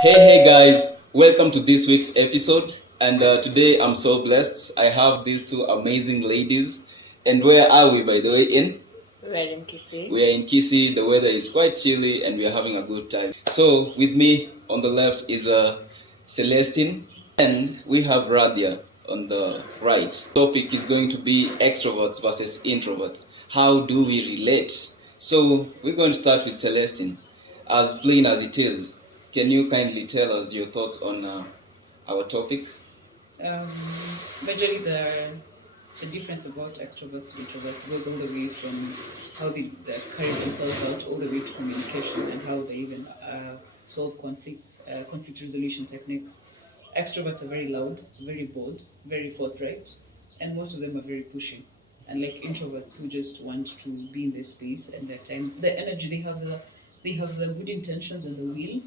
Hey guys, welcome to this week's episode. And today I'm so blessed. I have these two amazing ladies. And where are we, by the way? We're in Kisii. We are in Kisii. The weather is quite chilly and we are having a good time. So, with me on the left is Celestine, and we have Radia on the right. Topic is going to be extroverts versus introverts. How do we relate? So, we're going to start with Celestine. As plain as it is, can you kindly tell us your thoughts on our topic? Um, Majorly the difference about extroverts and introverts goes all the way from how they carry themselves out, all the way to communication and how they even solve conflicts, conflict resolution techniques. Extroverts are very loud, very bold, very forthright, and most of them are very pushing. And like introverts who just want to be in their space and their time, the energy they have the good intentions and the will,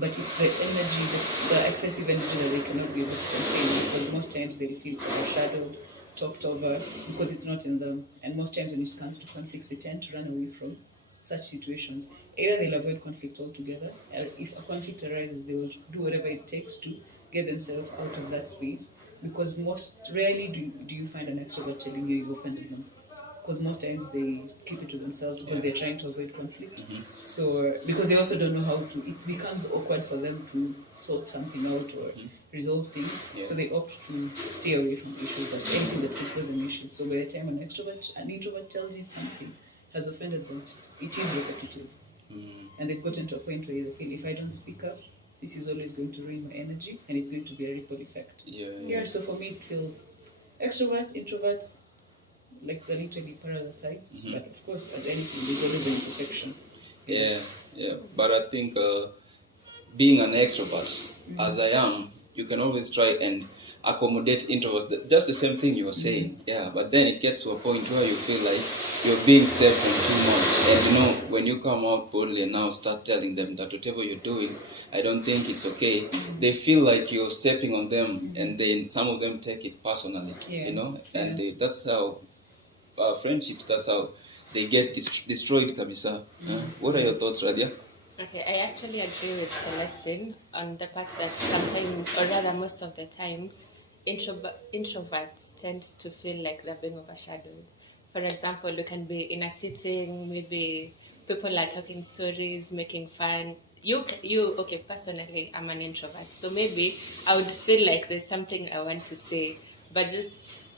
but it's the energy, the excessive energy that they cannot be able to contain because most times they feel overshadowed, talked over because it's not in them. And most times when it comes to conflicts, they tend to run away from such situations. Either they'll avoid conflict altogether, or if a conflict arises, they will do whatever it takes to get themselves out of that space. Because most rarely do you find an extrovert telling you you've offended them, because most times they keep it to themselves because they're trying to avoid conflict. So because they also don't know how to, it becomes awkward for them to sort something out or resolve things. So they opt to stay away from issues, that anything that could cause an issue. So by the time an introvert tells you something has offended them, it is repetitive. And they've gotten to a point where they feel, if I don't speak up, this is always going to ruin my energy and it's going to be a ripple effect. So for me it feels extroverts, introverts, like they're literally parallel sides, but of course, as anything, there's always an intersection. Yeah. But I think being an extrovert, as I am, you can always try and accommodate introverts. Just the same thing you were saying. Yeah, but then it gets to a point where you feel like you're being stepped on too much. And when you come out boldly and now start telling them that whatever you're doing, I don't think it's okay, they feel like you're stepping on them, and then some of them take it personally, and that's how friendships, that's how they get destroyed kabisa. What are your thoughts, Radia? Okay, I actually agree with Celestine on the part that sometimes, or rather most of the times, introverts tend to feel like they're being overshadowed. For example, you can be in a sitting, maybe people are talking stories, making fun. Okay, personally, I'm an introvert, so maybe I would feel like there's something I want to say, but just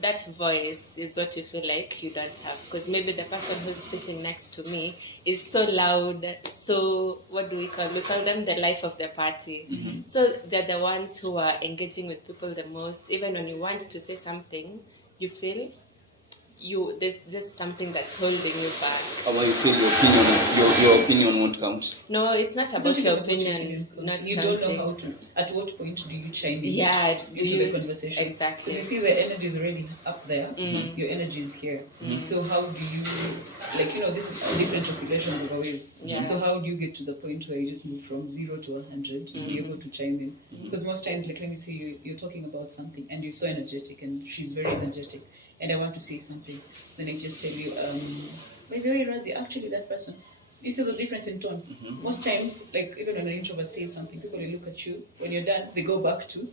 that voice is what you feel like you don't have, because maybe the person who's sitting next to me is so loud, so what do we call them the life of the party. So they're the ones who are engaging with people the most. Even when you want to say something, you feel there's just something that's holding you back. How about you feel your opinion won't count? No, it's not about your opinion. Not you counting. don't know how to. At what point do you chime in? Into the conversation? Exactly. Because you see, the energy is already up there. Your energy is here. So how do you, this is different oscillations of a wave. So how do you get to the point where you just move from 0 to 100 to be able to chime in? Because most times, like, let me say you're talking about something and you're so energetic and she's very energetic, and I want to say something, then I just tell you, by the way, Radhi, actually that person, you see the difference in tone. Most times, like even when an introvert says something, people will look at you. When you're done, they go back to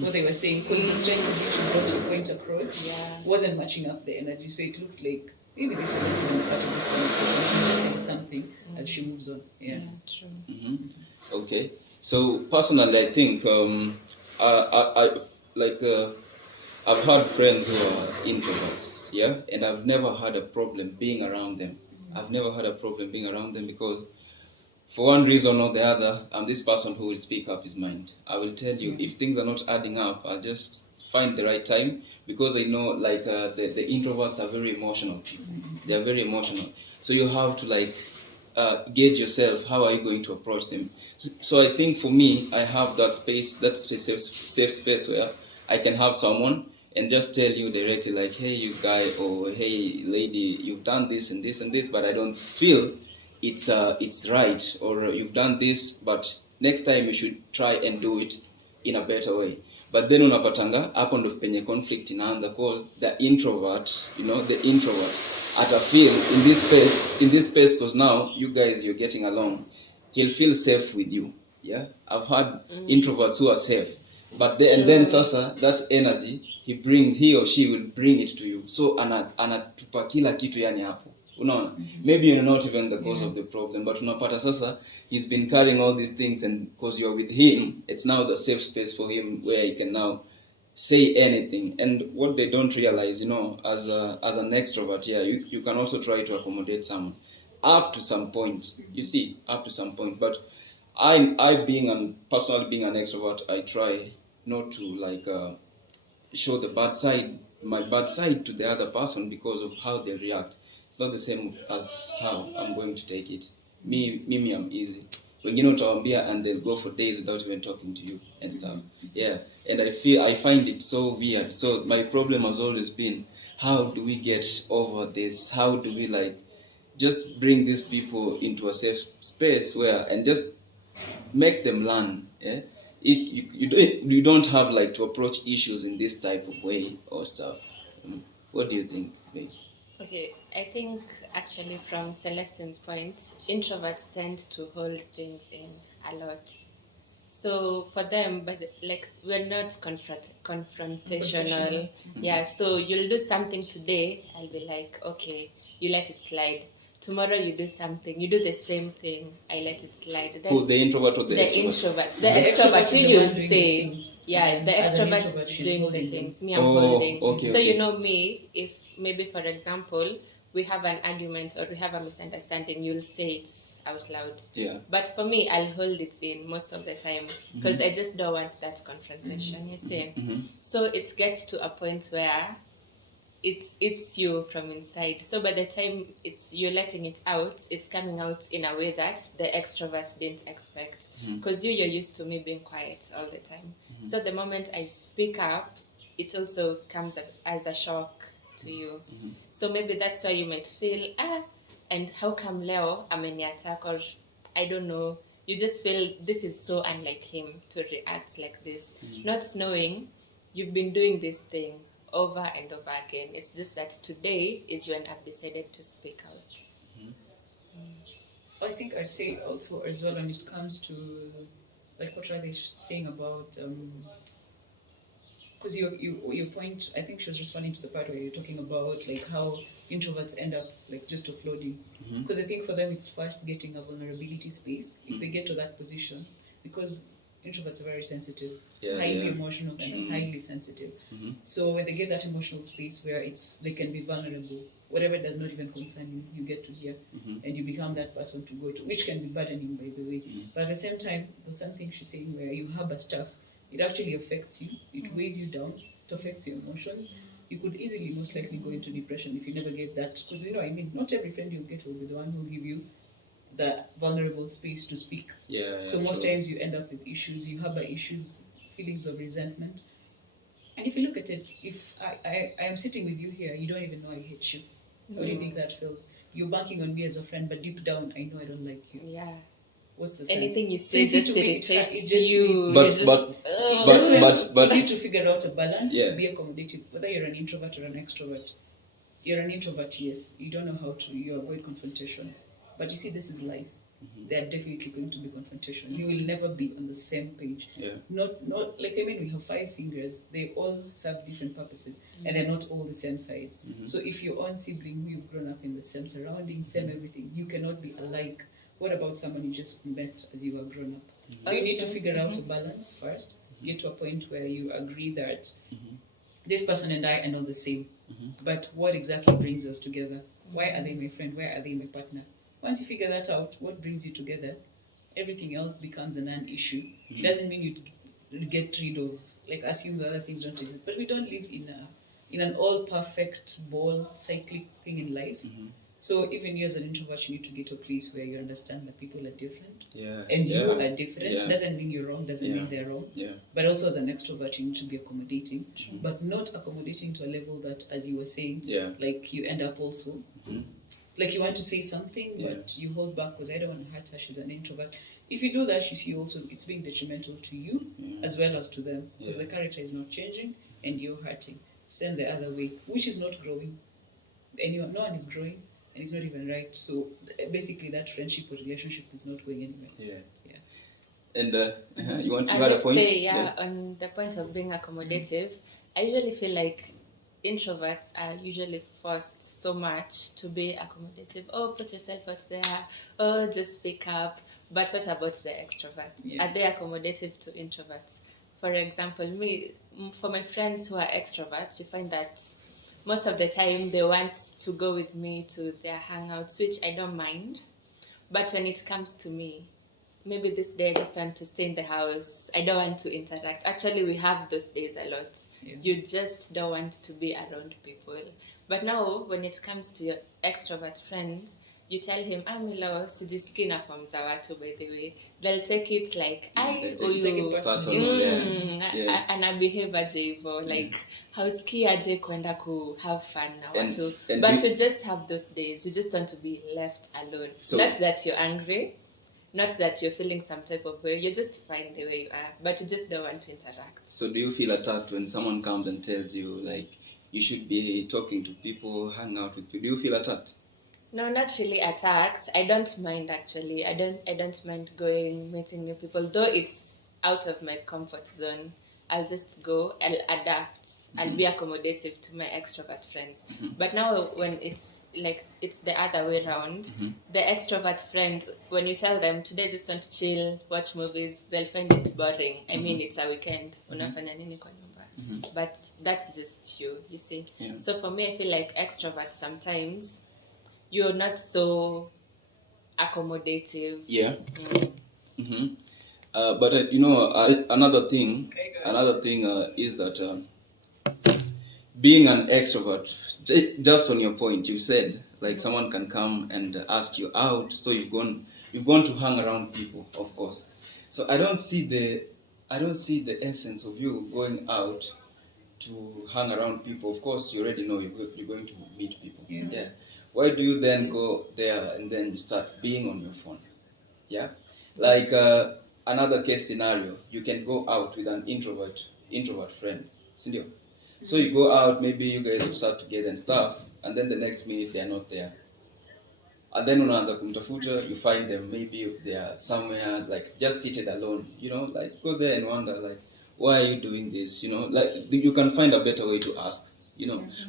what they were saying, because the strength of which you brought your point across wasn't matching up the energy. So it looks like maybe this wasn't even part of this conversation. She's just saying something as she moves on. True. Okay. So personally, I think I've had friends who are introverts, and I've never had a problem being around them. Because for one reason or the other, I'm this person who will speak up his mind. I will tell you, if things are not adding up, I'll just find the right time, because I know the introverts are very emotional people. They are very emotional. So you have to gauge yourself, how are you going to approach them. So I think for me, I have that safe space where I can have someone and just tell you directly, like, hey, you guy, or hey, lady, you've done this and this and this, but I don't feel it's right, or you've done this, but next time you should try and do it in a better way. But then unapatanga hapo ndo penye conflict inaanza, cause the introvert at a feel in this space, because now you guys, you're getting along, he'll feel safe with you. Yeah, I've had introverts who are safe, but then sasa that energy he or she will bring it to you, so anatupa kila kitu yani hapo, unaona. Maybe you're not even the cause of the problem, but unapata sasa he's been carrying all these things, and because you're with him, it's now the safe space for him where he can now say anything. And what they don't realize, as an extrovert, you can also try to accommodate someone up to some point, you see, up to some point. But personally being an extrovert, I try not to show my bad side to the other person because of how they react. It's not the same as how I'm going to take it. Me, I'm easy. Wengine utawambia and they'll go for days without even talking to you and stuff. Yeah, and I find it so weird. So my problem has always been, how do we get over this? How do we just bring these people into a safe space and just make them learn. Yeah, you don't have to approach issues in this type of way or stuff. What do you think, babe? Okay, I think actually from Celestine's point, introverts tend to hold things in a lot. So for them, but we're not confrontational. Yeah, so you'll do something today, I'll be like, okay, you let it slide. Tomorrow you do something, you do the same thing, I let it slide. Then the introvert or the extrovert? The extrovert, you'll say, the As an extrovert introvert, is she's doing the holding them. things, me I'm holding. Okay, So okay. me, if maybe for example, we have an argument or we have a misunderstanding, you'll say it out loud. Yeah. But for me, I'll hold it in most of the time because I just don't want that confrontation, you see. So it gets to a point where it's you from inside. So by the time you're letting it out, it's coming out in a way that the extroverts didn't expect. Because you're used to me being quiet all the time. So the moment I speak up, it also comes as a shock to you. So maybe that's why you might feel, and how come Leo ameniattack, or I don't know. You just feel this is so unlike him to react like this. Not knowing you've been doing this thing over and over again. It's just that today is when I've decided to speak out. I think I'd say also as well when it comes to what are they saying about because your point, I think she was responding to the part where you're talking about how introverts end up just offloading, because I think for them it's first getting a vulnerability space if they get to that position, because introverts are very sensitive, highly emotional, and highly sensitive. So when they get that emotional space where they can be vulnerable, whatever does not even concern you, you get to hear, and you become that person to go to, which can be burdening, by the way. But at the same time, there's something she's saying where you harbor stuff, it actually affects you, it weighs you down, it affects your emotions. You could easily, most likely, go into depression if you never get that, because not every friend you'll get will be the one who will give you the vulnerable space to speak. So most times you end up with issues, you harbor issues, feelings of resentment. And if you look at it, if I am sitting with you here, you don't even know I hate you. How do you think that feels? You're banking on me as a friend, but deep down, I know I don't like you. Yeah. What's the sense? Anything you say just irritates you. But you need to figure out a balance. Yeah. Be accommodative. Whether you're an introvert or an extrovert, you're an introvert. Yes, you don't know how to. You avoid confrontations. But you see, this is life. There are definitely going to be confrontations. You will never be on the same page. Yeah. Not we have 5 fingers. They all serve different purposes, and they're not all the same size. So if your own sibling who you've grown up in the same surroundings, same everything, you cannot be alike. What about someone you just met as you were grown up? So you need to figure out a balance first. Get to a point where you agree that this person and I are not the same. But what exactly brings us together? Why are they my friend? Why are they my partner? Once you figure that out, what brings you together, everything else becomes a non-issue. It doesn't mean you get rid of, assume the other things don't exist. But we don't live in an all-perfect ball cyclic thing in life. So even you as an introvert, you need to get to a place where you understand that people are different. And you are different. Doesn't mean you're wrong, doesn't mean they're wrong. But also as an extrovert, you need to be accommodating. But not accommodating to a level that, as you were saying, you end up also... you want to say something, but you hold back because I don't want to hurt her, she's an introvert. If you do that, you see also it's being detrimental to you as well as to them, because the character is not changing and you're hurting. Send the other way, which is not growing. No one is growing, and it's not even right. So basically that friendship or relationship is not going anywhere. And you I had a would point? say, on the point of being accommodative, I usually feel like introverts are usually forced so much to be accommodative. Oh, put yourself out there. Oh, just speak up. But what about the extroverts? Yeah. Are they accommodative to introverts? For example, for my friends who are extroverts, you find that most of the time they want to go with me to their hangouts, which I don't mind. But when it comes to me, maybe this day I just want to stay in the house. I don't want to interact. Actually, we have those days a lot. Yeah. You just don't want to be around people. But now, when it comes to your extrovert friend, you tell him, Milo, sijisikii na form za watu, by the way. They'll take it like, They take it personal, ana behave aje hivo, like, hausikii aje kwenda ku have fun na watu. But you just have those days. You just want to be left alone. Not that you're angry. Not that you're feeling some type of way, you're just fine the way you are, but you just don't want to interact. So do you feel attacked when someone comes and tells you, like, you should be talking to people, hang out with people? Do you feel attacked? No, not really attacked. I don't mind, actually. I don't mind going, meeting new people, though it's out of my comfort zone. I'll just go, I'll adapt, I'll be accommodative to my extrovert friends. But now when it's like, it's the other way around, the extrovert friend, when you tell them, today just want to chill, watch movies, they'll find it boring. I mean, it's a weekend. Unafanya nini kwa nyumba? But that's just you see. Yeah. So for me, I feel like extroverts sometimes, you're not so accommodative. Yeah. But another thing is that being an extrovert, just on your point, you said like someone can come and ask you out, so you've gone to hang around people, of course. So I don't see the essence of you going out to hang around people. Of course, you already know you're going to meet people. Yeah. Why do you then go there and then you start being on your phone? Yeah. Like another case scenario, you can go out with an introvert friend. Sindio? So you go out, maybe you guys will start together and stuff, and then the next minute they are not there. And then unaanza kumtafuta, you find them, maybe they are somewhere like just seated alone, like go there and wonder like, why are you doing this? Like you can find a better way to ask,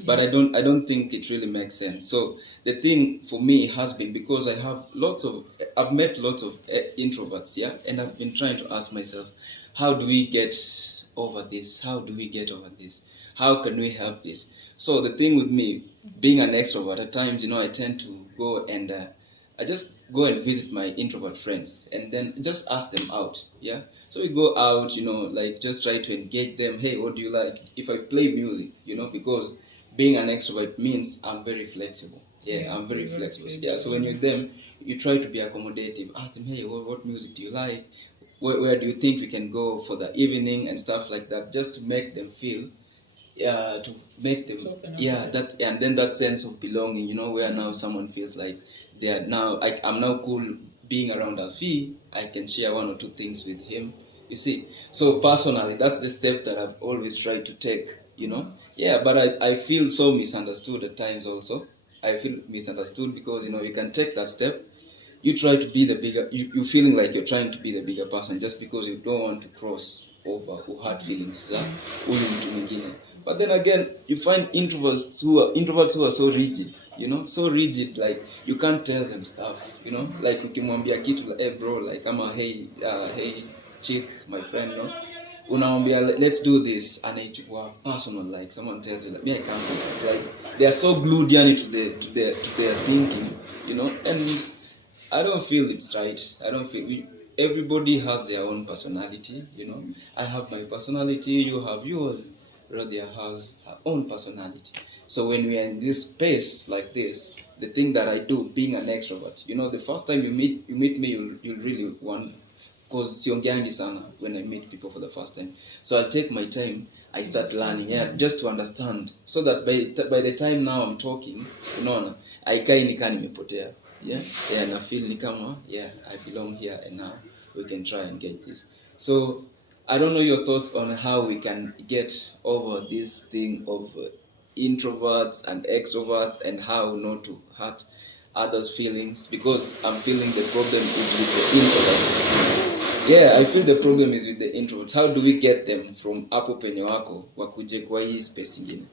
but I don't think it really makes sense. So the thing for me has been, because I've met lots of introverts, and I've been trying to ask myself, how do we get over this? How do we get over this? How can we help this? So the thing with me, being an extrovert, at times, I tend to go and I just go and visit my introvert friends and then just ask them out, So we go out, like just try to engage them. Hey, what do you like? If I play music, because being an extrovert means I'm very flexible. I'm very flexible. So when you're with them, you try to be accommodative. Ask them, hey, what music do you like? Where do you think we can go for the evening and stuff like that, just to make them feel, to make them, that, and then that sense of belonging, where now someone feels like they are now, I'm now cool being around Alfie. I can share one or two things with him, you see. So personally, that's the step that I've always tried to take, but I feel so misunderstood at times also. I feel misunderstood because, you can take that step. You try to be the bigger, you're feeling like you're trying to be the bigger person just because you don't want to cross over or hurt feelings. But then again, you find introverts who are so rigid, so rigid, like you can't tell them stuff, like ukimwambia kitu, hey bro, like I'm a hey chick, my friend, unamwambia let's do this, and it's personal, like someone tells you, like me, I can't do it. Like they are so glued to their thinking, and I don't feel it's right. I don't feel everybody has their own personality, I have my personality, you have yours. Radia has her own personality. So when we are in this space like this, the thing that I do, being an extrovert, the first time you meet me, you'll really want, because siongeangi sana when I meet people for the first time. So I'll take my time, I start learning, just to understand, so that by the time now I'm talking, haikai nikaa nimepotea. And I feel ni kama, I belong here, and now we can try and get this. So I don't know your thoughts on how we can get over this thing of introverts and extroverts, and how not to hurt others' feelings, because I'm feeling the problem is with the introverts. Yeah, I feel the problem is with the introverts. How do we get them from hapo penye wako wakuje kwa hii space ingine?